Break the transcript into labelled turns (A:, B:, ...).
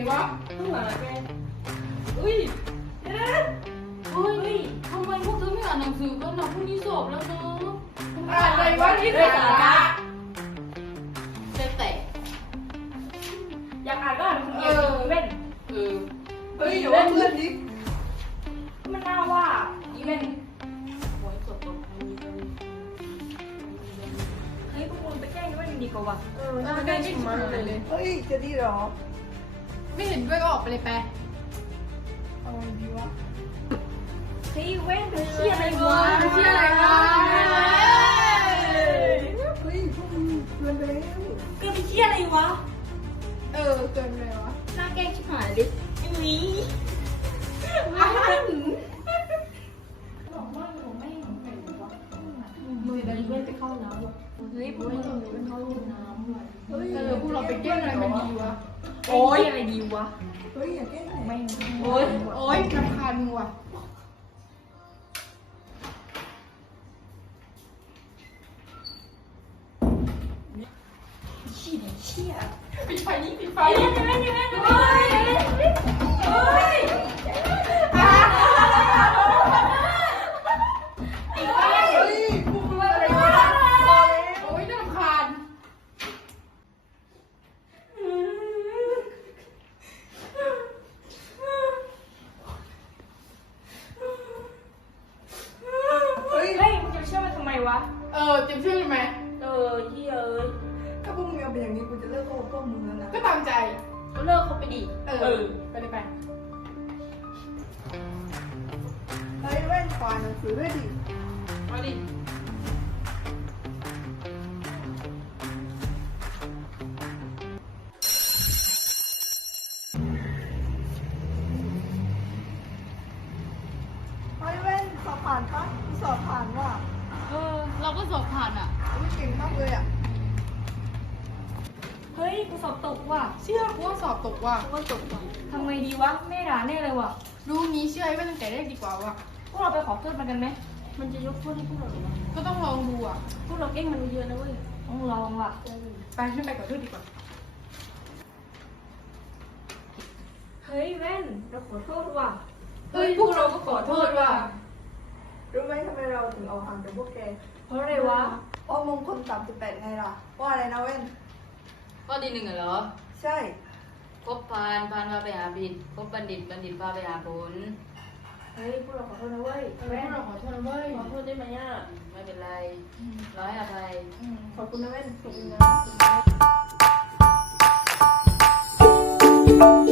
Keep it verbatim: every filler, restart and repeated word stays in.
A: วะ
B: ข้างหลังแก
A: อุ้ย
B: เอ๊ะ
C: เฮ้ยทำไมพวกเธอไม่อ่านหนังสือกันนะพรุ่งนี้สอบแล้วนะ
A: อ่านอะไรวะที่สาระ
C: แต่แต่
B: อยากอ่านก็อ่านคนเดียวเว้น
C: เออ
A: เฮ้ยอย่าว่าเพื่อนดิ
B: มันน่าว่าอีเว้น
C: ไว้กดตรงนี้เลย
B: เฮ้ยพวกมึงไปแกล้งอีเว้นดีกว่าว่ะ
A: เออไม่ได้ชิมมาเลยเลยเฮ้ยจะดีหรอ
C: ไม่เห็นด้วยก็ออกไปเลยแปะ
A: เอาไงดีวะ
B: เฮ้ยเว้นเธอเชี่ยอะไรวะ
C: เชี่ยอะไรวะ
A: เฮ้ยพวกมึงเพื่อนไปแล้ว
B: แกไปเชี่ยอะไรวะ
C: เออเกินไปวะ
B: หน้าแกล้งชิบหายดิไอ้หมีอ้าว
C: มือดันเพื่อนไปเข้าน้ำวะเฮ้ยพวกเราไปเข้าน้ำว่ะเออพวกเราไปแก้อะไรมันดีวะ
B: โอ้ยอะไรดีวะ
A: เฮ้ยอย่าแกล้งไหน
B: ไม่
C: โอ๊ยโอ๊ยรำคาญมึงว่ะ
B: เชี่ยเชี่ย
C: ปิดไฟนี่ปิดไฟ
B: ไอ้เว้นไอ้เว้นไอ้เว้นเฮ้ยเฮ้ยไอ้เว้น
A: เฮ้ยพวกมึงอะไรวะ
C: โอ๊ยน่ารำคาญ
A: เฮ้ย
B: เฮ้ยมึงจะเชื่อมันทำไมวะ
C: เออเต็มชื่อไหม
B: เออเฮียเอ้ย
A: ถ้าพวกมึงเอาเป็นอย่างนี้กูจะเลิกโกหกพวกมึงแล้วนะ
C: ก็ตามใจ
B: ก็เลิกเขาไปดิ
C: เออ ไปเลยไป
A: เฮ้ยแว่นขวานหนังสือด้วยดิ
C: มาดิ
A: เฮ้ยแว่นสอบผ่านปะกูสอบผ่านว่ะ
C: เออ เราก็สอบผ่านอ่ะ
A: อุ้ยเก่งมากเลยอ่ะ
B: เฮ้ยกูสอบตกว่ะ
C: เชื่อกูว่าสอบตกว่ะ
B: กูว่าตกว่ะทำไงดีวะแม่ด่าแน่เลยว่ะ
C: รู้งี้เชื่อไอ้ว่าตั้งแต่แรกดีกว่าว่ะ
B: พวกเราไปขอโทษมันกันไหมมันจะยกโทษให้พวกเราหรือวะ
C: ก็ต้องลองดูอ่ะ
B: พวกเราเก่งมันเยอะนะเว้ยต้องลองว่ะ
C: ไปขึ้นไปก่อนด้วยดีกว่า
B: เฮ้ยแว่นเราขอโทษว่ะ
C: เฮ้ยพวกเราก็ขอโทษว่ะ
A: รู้ไหมทำไมเราถึงออกห่างจากพวกแก
B: เพราะอะไรวะ
A: เพราะมงคลสามสิบแปดไงล่ะว่าอะไรนะเว้น
D: ข้อที่หนึ่งเหรอ
A: ใช่
D: พบพานพานพาไปหาบิดพบบัณฑิตบัณฑิตพาไปหาผล
B: เฮ้ยพวกเราขอโทษนะเว้ย
C: เออพ
B: แว่
C: วน กเราขอโทษนะเว้ย
B: ขอโทษได้ไหมอ่ะ
D: ไม่เป็นไรร้อยอภัย
B: ขอบคุณนะแว่นขอบคุณนะ